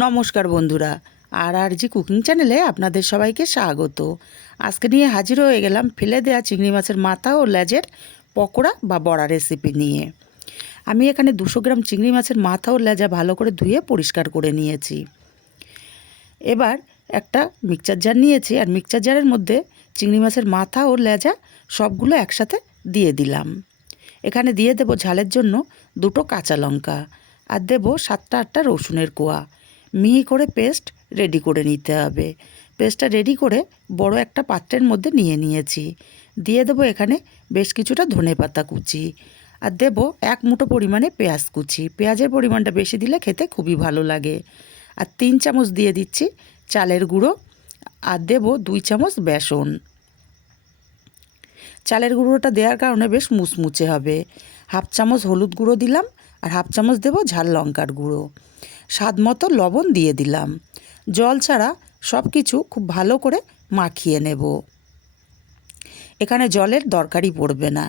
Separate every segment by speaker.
Speaker 1: নমস্কার বন্ধুরা আর আর জি কুকিং চ্যানেলে আপনাদের সবাইকে স্বাগত। আজকে নিয়ে হাজির হয়ে গেলাম ফেলে দেওয়া চিংড়ি মাছের মাথা ও লেজের পকোড়া বা বড়া রেসিপি নিয়ে। আমি এখানে দুশো গ্রাম চিংড়ি মাছের মাথা ও লেজা ভালো করে ধুয়ে পরিষ্কার করে নিয়েছি। এবার একটা মিক্সচার জার নিয়েছি আর মিক্সচার জারের মধ্যে চিংড়ি মাছের মাথা ও লেজা সবগুলো একসাথে দিয়ে দিলাম। এখানে দিয়ে দেবো ঝালের জন্য দুটো কাঁচা লঙ্কা আর দেবো সাতটা আটটা রসুনের কোয়া। মিহি করে পেস্ট রেডি করে নিতে হবে। পেস্টটা রেডি করে বড় একটা পাত্রের মধ্যে নিয়ে নিয়েছি। দিয়ে দেবো এখানে বেশ কিছুটা ধনে পাতা কুচি। আর দেবো এক মুঠো পরিমাণে পেঁয়াজ কুচি। পেঁয়াজের পরিমাণটা বেশি দিলে খেতে খুবই ভালো লাগে। আর তিন চামচ দিয়ে দিচ্ছি চালের গুঁড়ো। আর দেবো দুই চামচ বেসন। চালের গুঁড়োটা দেওয়ার কারণে বেশ মুচমুচে হবে। হাফ চামচ হলুদ গুঁড়ো দিলাম। আর হাফ চামচ দেবো ঝাল লঙ্কার গুঁড়ো। স্বাদ মতো লবণ দিয়ে দিলাম। জল ছাড়া সব কিছু খুব ভালো করে মাখিয়ে নেব। এখানে জলের দরকারই পড়বে না।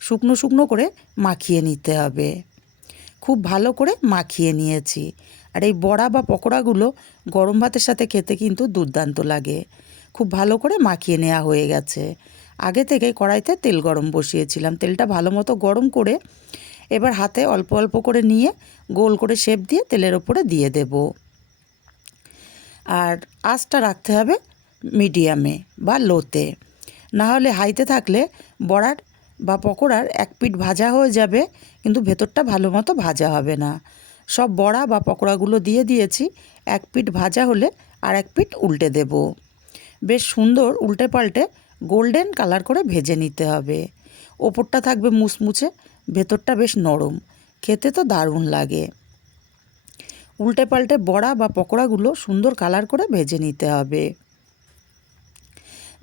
Speaker 1: শুকনো শুকনো করে মাখিয়ে নিতে হবে। খুব ভালো করে মাখিয়ে নিয়েছি। আর এই বড়া বা পকোড়াগুলো গরম ভাতের সাথে খেতে কিন্তু দুর্দান্ত লাগে। খুব ভালো করে মাখিয়ে নেওয়া হয়ে গেছে। আগে থেকে কড়াইতে তেল গরম বসিয়েছিলাম। তেলটা ভালো মতো গরম করে এবার হাতে অল্প অল্প করে নিয়ে গোল করে শেপ দিয়ে তেলের ওপরে দিয়ে দেব। আর আঁচটা রাখতে হবে মিডিয়ামে বা লোতে। না হলে হাইতে থাকলে বড়ার বা পকোড়ার এক পিঠ ভাজা হয়ে যাবে, কিন্তু ভেতরটা ভালো মতো ভাজা হবে না। সব বড়া বা পকোড়াগুলো দিয়ে দিয়েছি, এক পিঠ ভাজা হলে আর এক পিঠ উল্টে দেব। বেশ সুন্দর উল্টে পাল্টে গোল্ডেন কালার করে ভেজে নিতে হবে। ওপরটা থাকবে মুচমুচে ভেতরটা বেশ নরম। খেতে তো দারুণ লাগে। উল্টে পাল্টে বড়া বা পকোড়াগুলো সুন্দর কালার করে ভেজে নিতে হবে।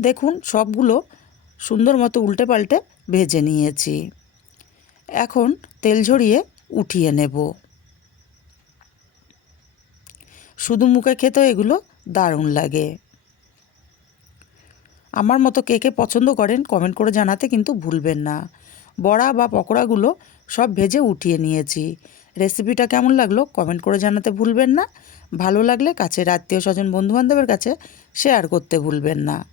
Speaker 1: দেখুন, সবগুলো সুন্দর মতো উল্টে পাল্টে ভেজে নিয়েছি। এখন তেল ঝরিয়ে উঠিয়ে নেব। শুধু মুখে খেতেও এগুলো দারুণ লাগে। আমার মতো কে কে পছন্দ করেন কমেন্ট করে জানাতে কিন্তু ভুলবেন না। বড়া বা পকোড়াগুলো সব ভেজে উঠিয়ে নিয়েছি। রেসিপিটা কেমন লাগল কমেন্ট করে জানাতে ভুলবেন না। ভালো লাগলে কাছের আত্মীয় স্বজন, বন্ধুবান্ধবের কাছে শেয়ার করতে ভুলবেন না।